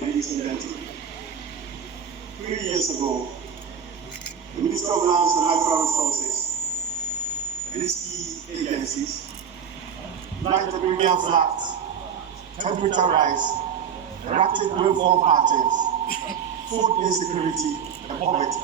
Ladies and gentlemen, 3 years ago, the Minister of Lands and Natural Resources and its key agencies like the premium flat, temperature rise, erratic rainfall patterns, food insecurity, and poverty.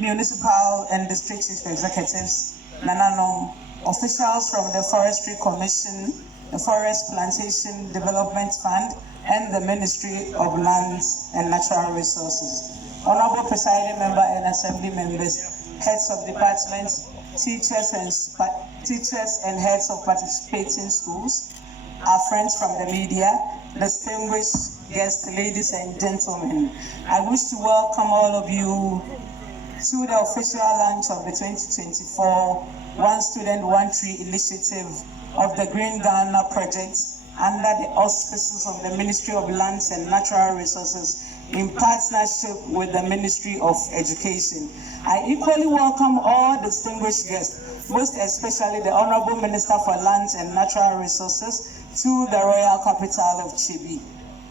Municipal and district chief executives, Nananom, officials from the Forestry Commission, the Forest Plantation Development Fund, and the Ministry of Lands and Natural Resources. Honorable Presiding Member and Assembly members, heads of departments, teachers and heads of participating schools, our friends from the media, distinguished guests, ladies and gentlemen, I wish to welcome all of you to the official launch of the 2024 One Student, One Tree initiative of the Green Ghana project under the auspices of the Ministry of Lands and Natural Resources in partnership with the Ministry of Education. I equally welcome all distinguished guests, most especially the Honorable Minister for Lands and Natural Resources to the Royal Capital of Chibi.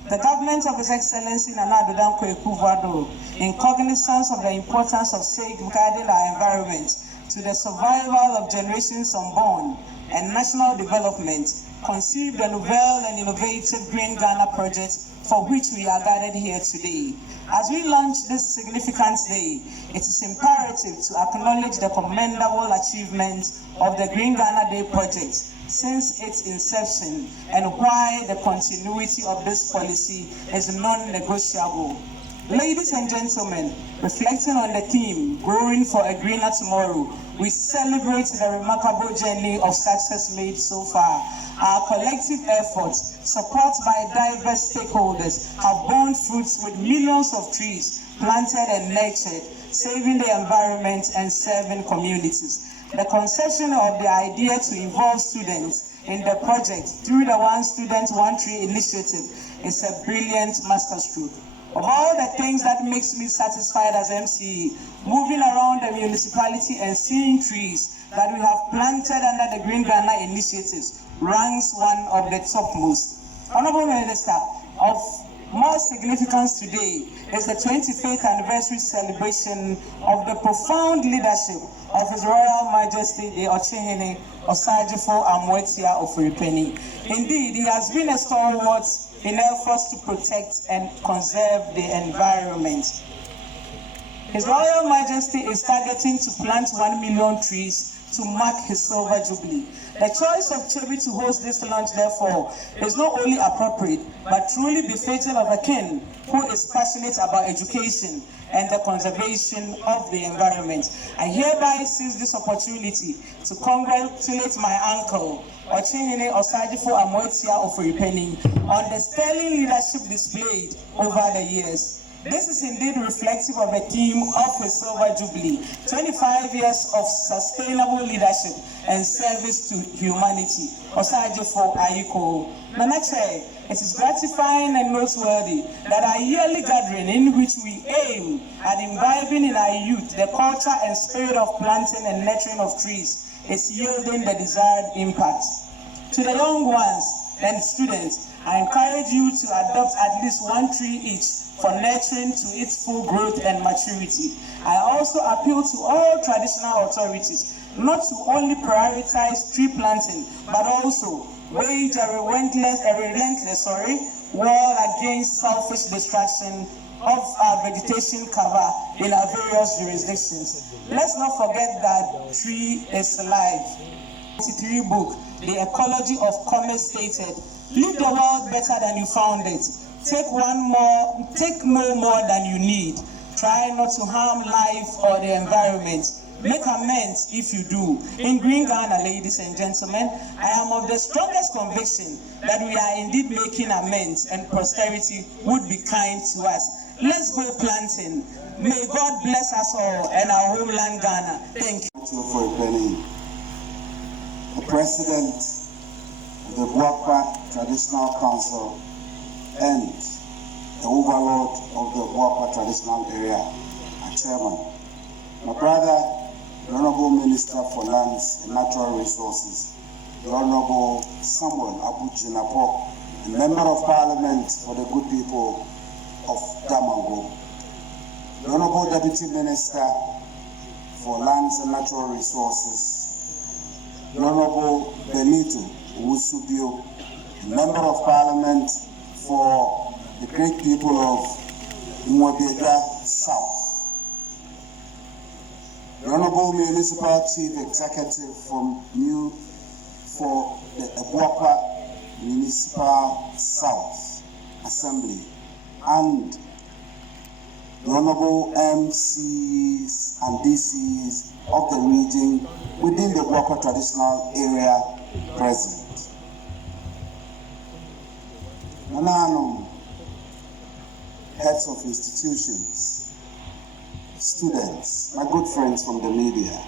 The government of His Excellency Nana Addo Dankwa Akufo-Addo, in cognizance of the importance of safeguarding our environment to the survival of generations unborn and national development, conceived a novel and innovative Green Ghana project for which we are gathered here today. As we launch this significant day, it is imperative to acknowledge the commendable achievements of the Green Ghana Day project since its inception and why the continuity of this policy is non-negotiable. Ladies and gentlemen, reflecting on the theme, Growing for a Greener Tomorrow, we celebrate the remarkable journey of success made so far. Our collective efforts, supported by diverse stakeholders, have borne fruits with millions of trees planted and nurtured, saving the environment and serving communities. The conception of the idea to involve students in the project through the One Student, One Tree initiative is a brilliant masterstroke. Of all the things that makes me satisfied as MCE, moving around the municipality and seeing trees that we have planted under the Green Ghana initiatives ranks one of the topmost. Honorable Minister, of more significance today is the 25th anniversary celebration of the profound leadership of His Royal Majesty the Okyehene Osagyefo Amoetia Ofuripeni. Indeed, he has been a stalwart in efforts to protect and conserve the environment. His Royal Majesty is targeting to plant 1 million trees to mark his silver jubilee. The choice of Chibi to host this launch, therefore, is not only appropriate, but truly befitting of a king who is passionate about education and the conservation of the environment. I hereby seize this opportunity to congratulate my uncle, Okyehene Osagyefo Amoetia Ofuripeni, on the sterling leadership displayed over the years. This is indeed reflective of the theme of his Silver Jubilee, 25 years of sustainable leadership and service to humanity. Osagyefo Ayiko. Nanache, it is gratifying and noteworthy that our yearly gathering, in which we aim at imbibing in our youth the culture and spirit of planting and nurturing of trees, is yielding the desired impact. To the young ones and students, I encourage you to adopt at least 1 tree each for nurturing to its full growth and maturity. I also appeal to all traditional authorities not to only prioritize tree planting, but also wage a relentless war against selfish destruction of our vegetation cover in our various jurisdictions. Let's not forget that tree is life. 23 book, The Ecology of Commerce, stated, "Leave the world better than you found it. Take no more than you need. Try not to harm life or the environment. Make amends if you do." In Green Ghana, ladies and gentlemen, I am of the strongest conviction that we are indeed making amends and posterity would be kind to us. Let's go planting. May God bless us all and our homeland Ghana. Thank you. The President of the Boakwa Traditional Council and the Overlord of the Boakwa Traditional Area, our Chairman. My brother, the Honorable Minister for Lands and Natural Resources, the Honorable Samuel Abu-Jinapok, the Member of Parliament for the good people of Damango, the Honorable Deputy Minister for Lands and Natural Resources, the Honorable Benito Usubio, the Member of Parliament for the great people of Mwabega South, the Honorable Municipal Chief Executive for the Boakwa Municipal South Assembly, and the Honorable MCs and DCs of the region within the Boakwa Traditional Area present. Nananum, heads of institutions, students, my good friends from the media,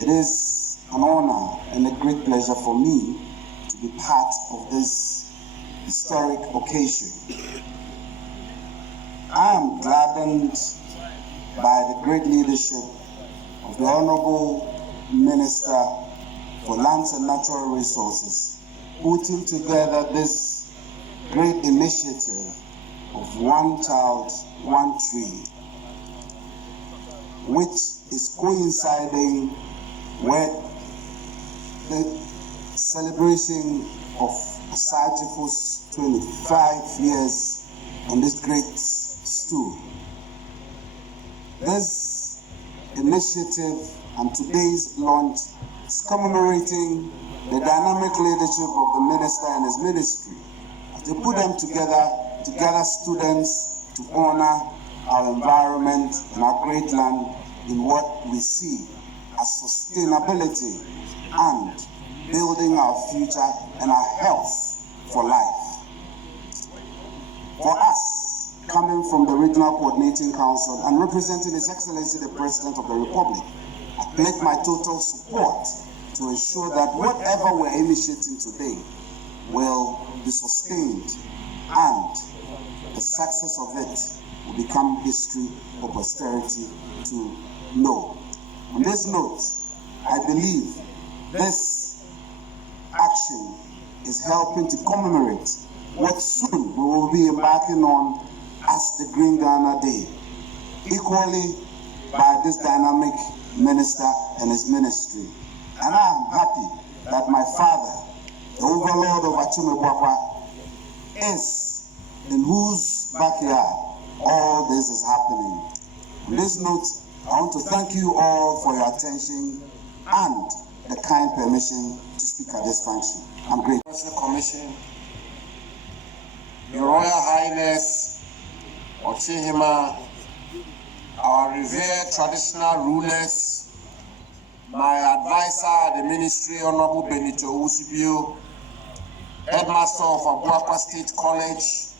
it is an honor and a great pleasure for me to be part of this historic occasion. I am gladdened by the great leadership of the Honorable Minister for Lands and Natural Resources, putting together this great initiative of One Child, One Tree, which is coinciding with the celebration of Osagyefo's 25 years on this great stool. This initiative and today's launch is commemorating the dynamic leadership of the minister and his ministry. They put them together to gather students to honor our environment and our great land in what we see as sustainability and building our future and our health for life. For us, coming from the Regional Coordinating Council and representing His Excellency the President of the Republic, I pledge my total support to ensure that whatever we're initiating today will be sustained and the success of it will become history for posterity to know. On this note, I believe this action is helping to commemorate what soon we will be embarking on as the Green Ghana Day, equally by this dynamic minister and his ministry. And I am happy that my father, the overlord of Achimebwakwa, is in whose backyard all this is happening. On this note, I want to thank you all for your attention and the kind permission to speak at this function. I'm grateful. Commission, Your Royal Highness, Okyehene, our revered traditional rulers, my advisor at the Ministry, Honorable Benito Usibio, Headmaster of Abuakwa State College,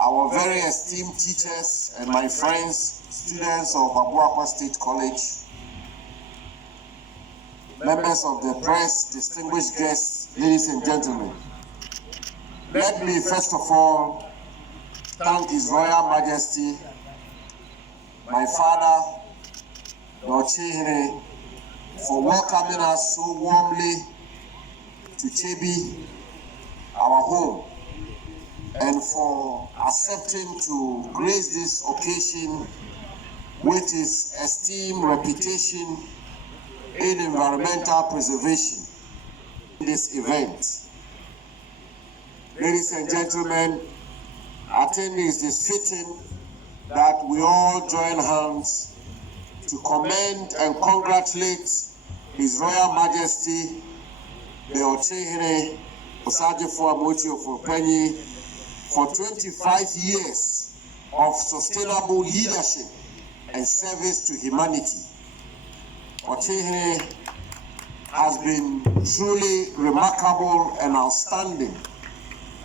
our very esteemed teachers and my friends, students of Abuakwa State College, members of the press, distinguished guests, ladies and gentlemen. Let me first of all thank His Royal Majesty, my father, Okyehene, for welcoming us so warmly to Chebi, our home, and for accepting to grace this occasion with his esteemed reputation in environmental preservation in this event. Ladies and gentlemen, attendees, it is fitting that we all join hands to commend and congratulate His Royal Majesty, the Okyehene Osagyefo Ofopenyi, for 25 years of sustainable leadership and service to humanity. Okyehene has been truly remarkable and outstanding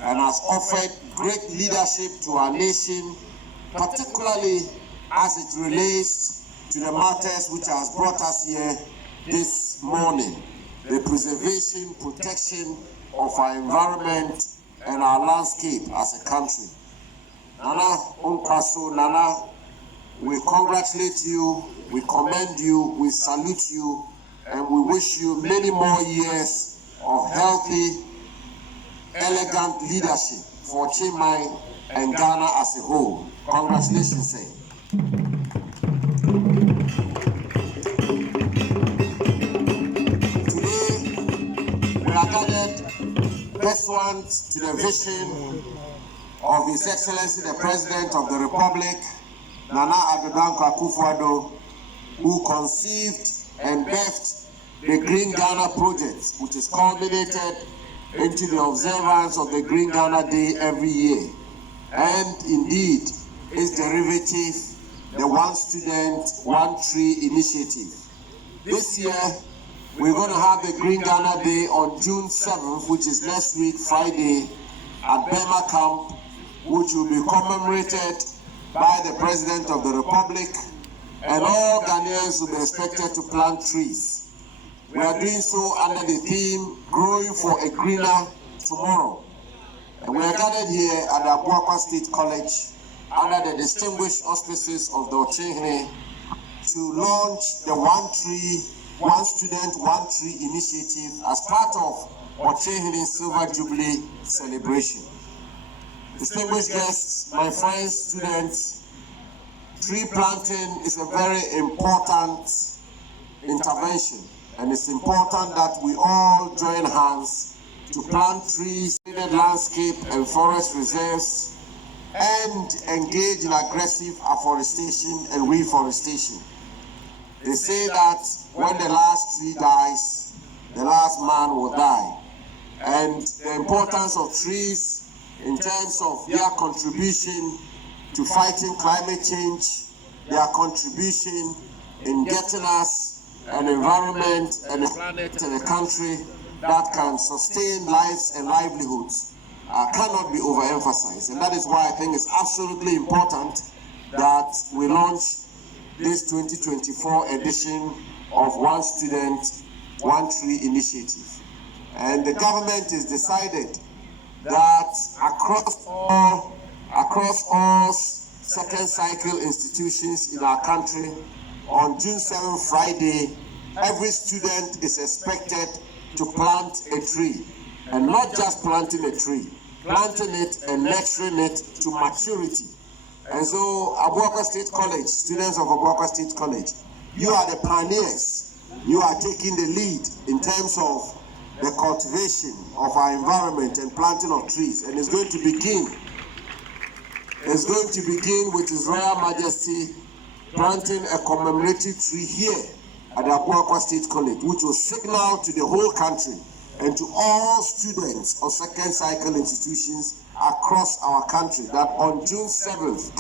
and has offered great leadership to our nation, particularly as it relates to the matters which has brought us here this morning, the preservation, protection of our environment and our landscape as a country. Nana Onkwaso, Nana, we congratulate you, we commend you, we salute you, and we wish you many more years of healthy, elegant leadership for Chimai and Ghana as a whole. Congratulations, sir. Today, we are gathered pursuant to the vision of His Excellency the President of the Republic, Nana Addo Akufo-Addo, who conceived and birthed the Green Ghana project, which is culminated into the observance of the Green Ghana Day every year, and indeed its derivative, the One Student, One Tree initiative. This year, we're going to have the Green Ghana Day on June 7th, which is next week, Friday, at Burma Camp, which will be commemorated by the President of the Republic, and all Ghanaians will be expected to plant trees. We are doing so under the theme, Growing for a Greener Tomorrow. And we are gathered here at the Okyehene State College under the distinguished auspices of the Okyehene to launch the One Tree, One Student, One Tree initiative as part of Okyehene Silver Jubilee celebration. Distinguished guests, my friends, students, tree planting is a very important intervention, and it's important that we all join hands to plant trees, landscape and forest reserves, and engage in aggressive afforestation and reforestation. They say that when the last tree dies, the last man will die. And the importance of trees in terms of their contribution to fighting climate change, their contribution in getting us an environment and a planet and a country that can sustain lives and livelihoods cannot be overemphasized. And that is why I think it's absolutely important that we launch this 2024 edition of One Student, One Tree initiative. And the government has decided that across all second cycle institutions in our country, on June 7, Friday, every student is expected to plant a tree. And not just planting a tree, planting it and nurturing it to maturity. And so, Okyehene State College, students of Okyehene State College, you are the pioneers. You are taking the lead in terms of the cultivation of our environment and planting of trees. And it's going to begin with His Royal Majesty planting a commemorative tree here at the Okyehene State College, which will signal to the whole country and to all students of second cycle institutions across our country that on June 7th,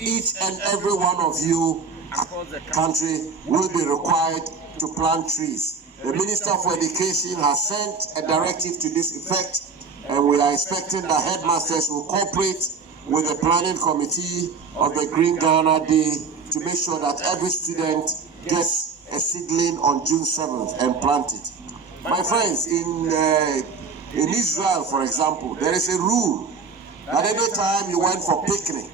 each and every one of you across the country will be required to plant trees. The Minister for Education has sent a directive to this effect, and we are expecting the headmasters will cooperate with the planning committee of the Green Ghana Day to make sure that every student gets a seedling on June 7th and plant it. My friends, in Israel, for example, there is a rule that any time you went for picnic,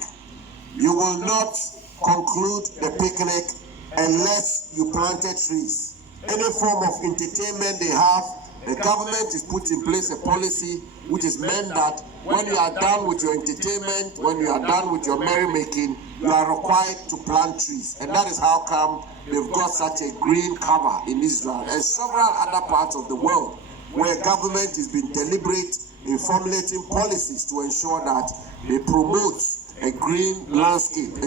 you will not conclude the picnic unless you planted trees. Any form of entertainment they have, the government has put in place a policy which is meant that when you are done with your entertainment, when you are done with your merrymaking, you are required to plant trees. And that is how come they've got such a green cover in Israel and several other parts of the world where government has been deliberate in formulating policies to ensure that they promote a green landscape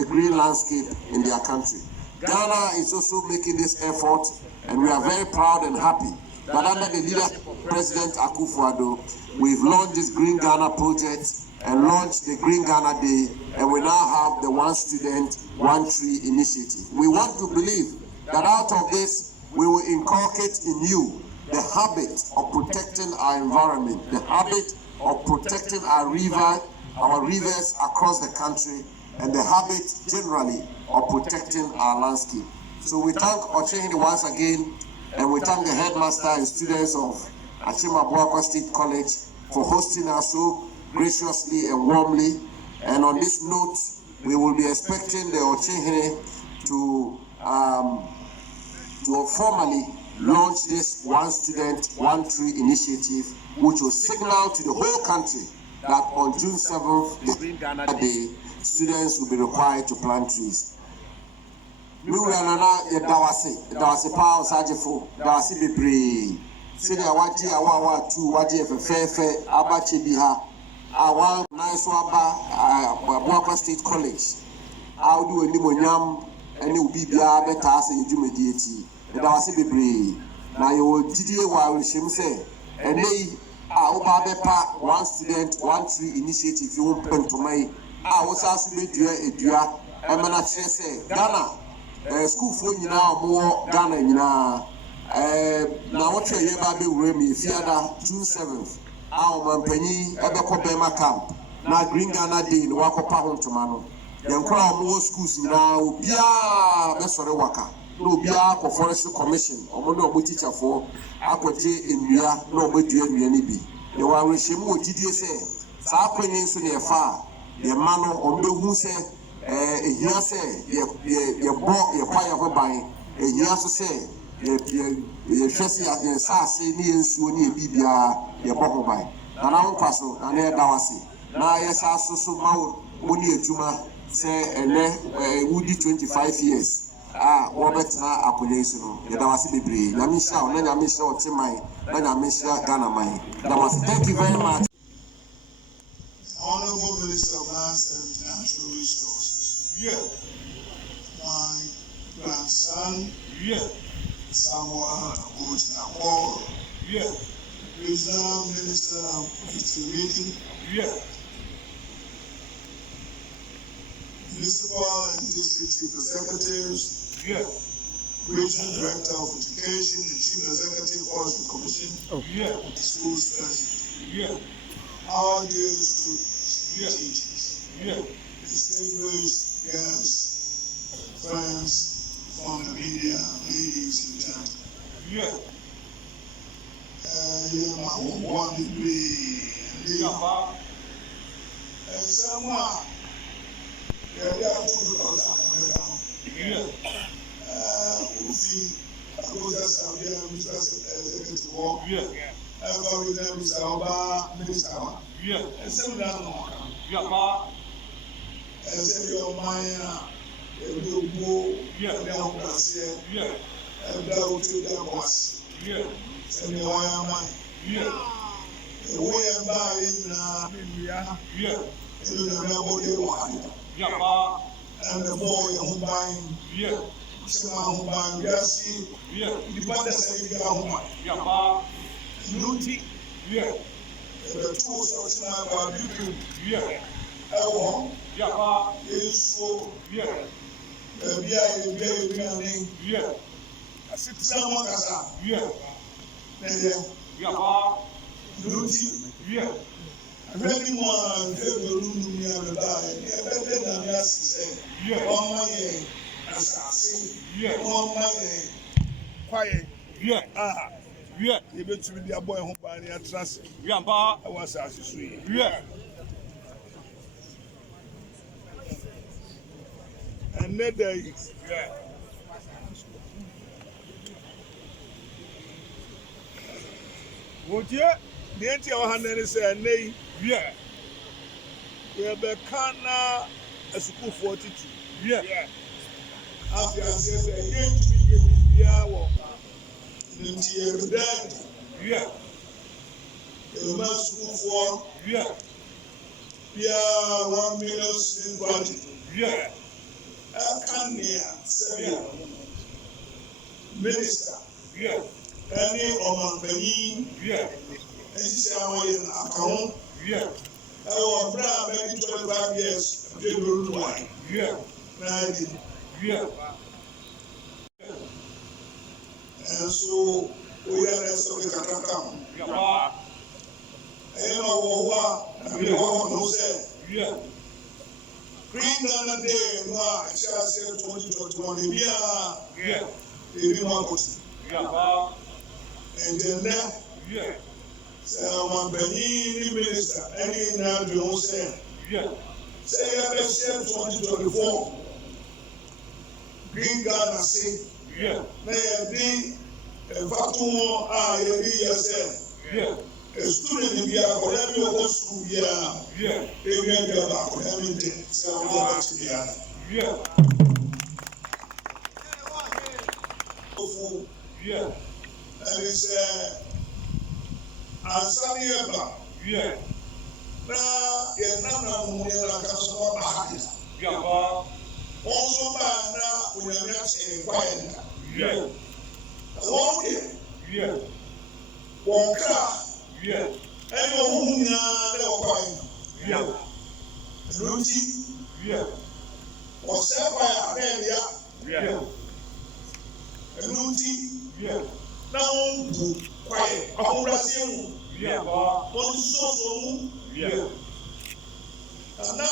in their country. Ghana is also making this effort, and we are very proud and happy that under the leadership of President Akufo-Addo, we've launched this Green Ghana project and launched the Green Ghana Day, and we now have the One Student, One Tree initiative. We want to believe that out of this, we will inculcate in you the habit of protecting our environment, the habit of protecting our rivers across the country, and the habit generally of protecting our landscape. So we thank Okyehene once again, and we thank the headmaster and students of Okyehene State College for hosting us so graciously and warmly. And on this note, we will be expecting the Okyehene to formally launch this One Student, One Tree initiative, which will signal to the whole country that on June 7th, the Green Ghana Day, students will be required to plant trees. We will anana dawase pa osajefo dawase bebre se dia waji awa tu waji efefe abache bi ha awan naiso aba Okyehene State College awdu enimonyam ene obi bia beta ase edwumadi eti dawase bebre na yo didie wa rehim se ene oba bepa One Student, One Tree initiative yo pentomai wosasu bedua edua emana kire se Ghana school for nyina mo Ghana nyina na wotre ye ba be wure mi fiada June 7th mampanyi ebekọ Bema camp na Green Ghana Day no wakopa ho ntoma no yenkora mo schools nyina obia be sore waka no bia ko forest commission omo no omo teacher for akwaje enua no omo dua enua ni bi ye wa rehemu ogidie se saa kwanyin nso ne fa ye ma no omo hu se ehia se ye bo ye kwa ye ho ban ehia so se ye hwese ye saase ni ensuo ni bibia ye bo ho ban na na nkwa so na na da wase na ye sa so mawo oni adwuma se ene wudi 25 years Robertna Akoyesu no yada wase bebre na mi sha na mi sha oteman na mi sha Ghana man that was thank you very much. Honorable Minister of Lands and Natural Resources. My grandson. Samuel Okyehene. Regional Minister of Meeting. Municipal and District Chief Executives. Regional Director of Education and Chief Executive Forestry Commission. Schools President. Our dear students, teachers, distinguished guests, friends from the media, ladies and gentlemen. My one to be and someone. And the boy who buying, someone who buying, Yassi, the father said, Luti, the tools of Sima, Ewo, Yesu, Very one, very room near the line. Better than yesterday. On my way, assassin. On my way. Quiet. You bet to be the boy who buy the trust. I was assassin. And that day. Would you? The entire hand is a nay. We have a canna a school 42. After I said, I came to be a the school for 1 million budget. I can't near minister. Any of my penny. And she said, I want an account. I was proud maybe 25 years. They will do one. And so we are less of the Katakam. I know what I mean, who said, Green Ghana Day, no, I shall say 2021. Maybe one person. And then that. So, my minister, any now don't say, say, I said 2024. Green Ghana say, may I be a vacuum, I be yourself. A student in the academy of the school, they may be about Hamilton, so I'm going to be and it's Ansani Eba. Na yenana mwenye kasoma bahati. Also na unyanyasi kwenda. Wote. Wonka. Eno hunya leo kwenda. Luti. Osepa ya Amelia. Luti. Na ungu kwae. Ahurasimu. What is so? And now,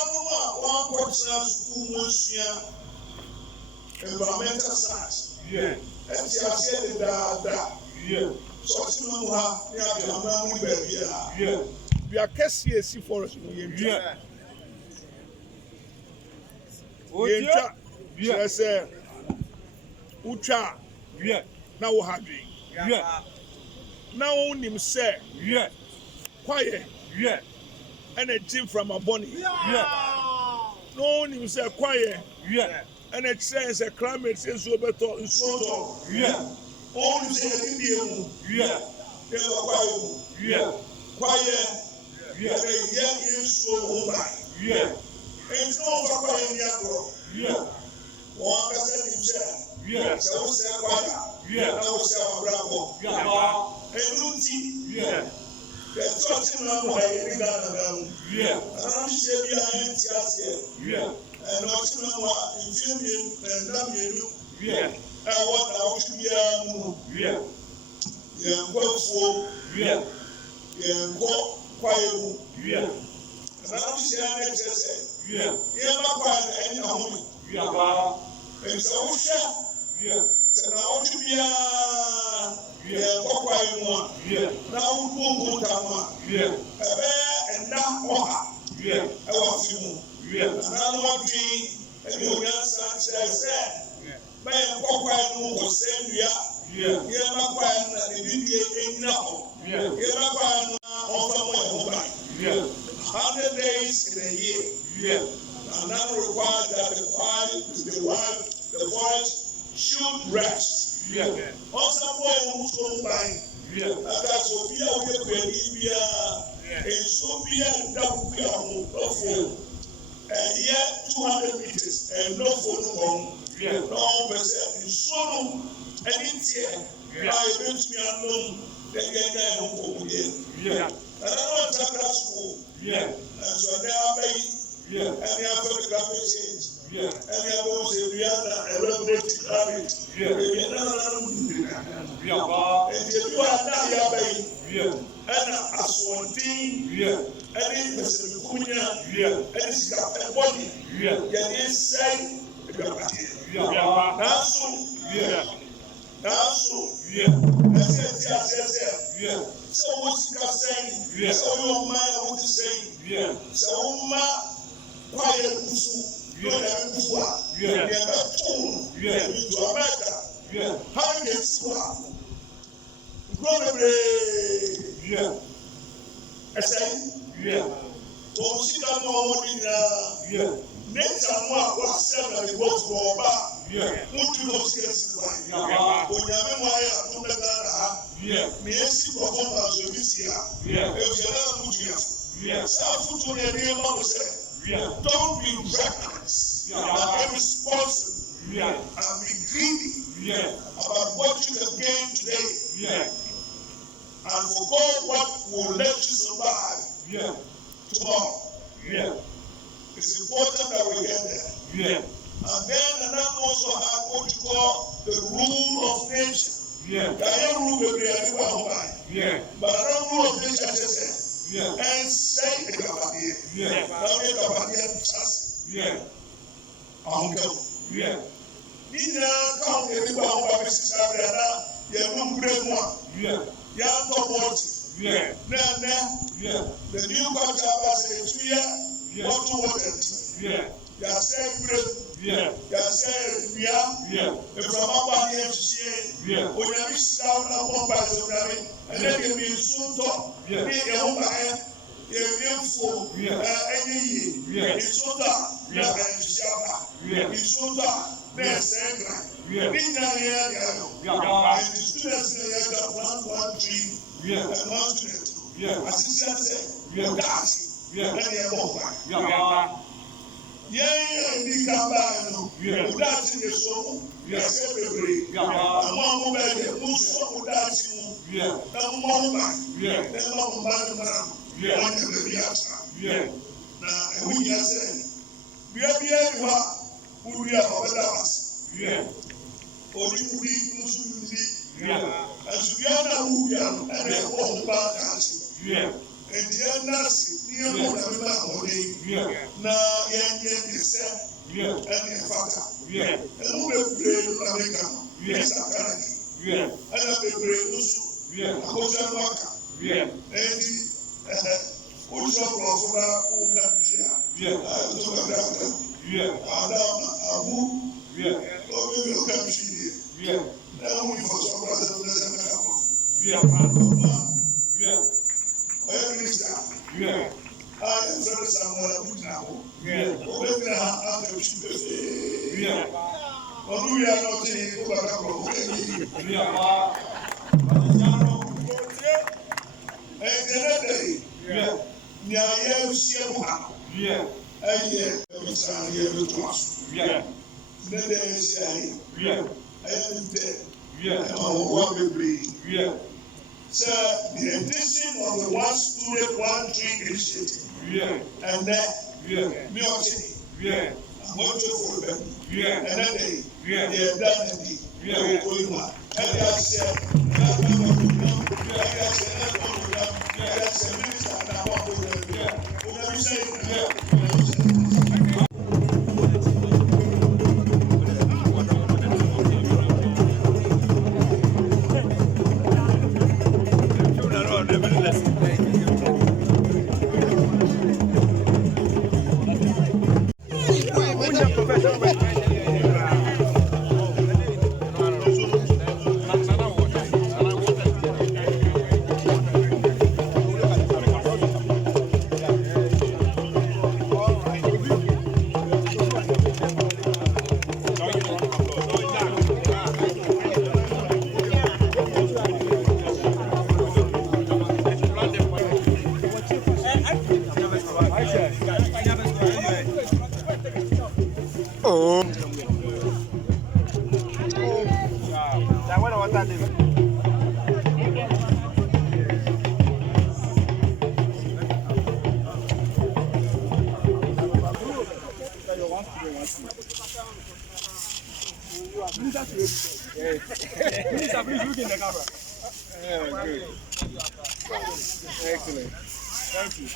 one question school once year. environmental science. And she has said that. So it's not we are KCSC forest. Yes, Ucha. Now we have now only him say quiet. And a team from a bonnie. No one him say quiet. And it says a climate says over to so. Only say Indian. They were quiet. Is so over. It's no for quiet in the one person himself. So say quiet. Now say bravo. And Luti. The church in our way, and I'm sure we are in Tiasia. And what's in our inferior and Damian. And what I wish we are. Go for. Go quiet. And I'm sure I say, you're not quiet any home. And so, so now to be go quiet one. Now go and now I want you. And I want you. And you says, man, go quiet no send you. You're not quiet and you now. You're not quiet on 100 days in a year. And that requires that the voice should rest. Also, boy, who's going by. That's what we are going and so we are down here. And yet 200 meters and no phone. No person is so and it's here. I went to me alone. Then get there. And I don't take that school. And so they are paying. And they have photographic change. And they are going to say, we are a regulated habit. And if you are not here paying, and as one thing, and it is a Kunya, and it's got a body. Yet say, so what's he saying? So your mind what to say? So quiet you have to America. How can you swap? I say, don't see that no next time was 7 was for back. What you know, scarce when you have me performance of this year. Don't be reckless, irresponsible, and be greedy about what you can gain today, and forgo what will let you survive tomorrow. It's important that we get there. And then another also have what you call the rule of nature. I don't rule with the but I don't rule of nature and say it about here. Uncle. Nina count everyone by Mrs. Sabrina, you won't bring one. Young Tomorrow. The new contract says 2 years, what to water. You are saying, you are saying, if from our here, when you reach down on by the and then you will soon talk. You info any it's so that you have it's so that there's and the students there 1 3 and 1 student assistant said that's the Kamba that's the so yes every one mobile who's so that's now we are saying we are here who we are over us. Or you be Muslim, and we are now who we are, and they are all about us. Nasi, near more than na and fata. And who will bring America? Yes, I and I will bring Lusu. Hotel Waka. And who's up for who can share? Adam, Abu, will come see. Now we for some brothers and minister. I am sorry, someone put now. We are not saying over and the other day, Nyaya Siamuha, and yet, Mr. Thomas. Then there is a and dead. What we bring. Sir, the addition of the one student, one tree initiative. And then, me or city. I'm going to for them. And then they have done it. And they are said, Minister, please look in the camera. Good. Excellent. Thank you.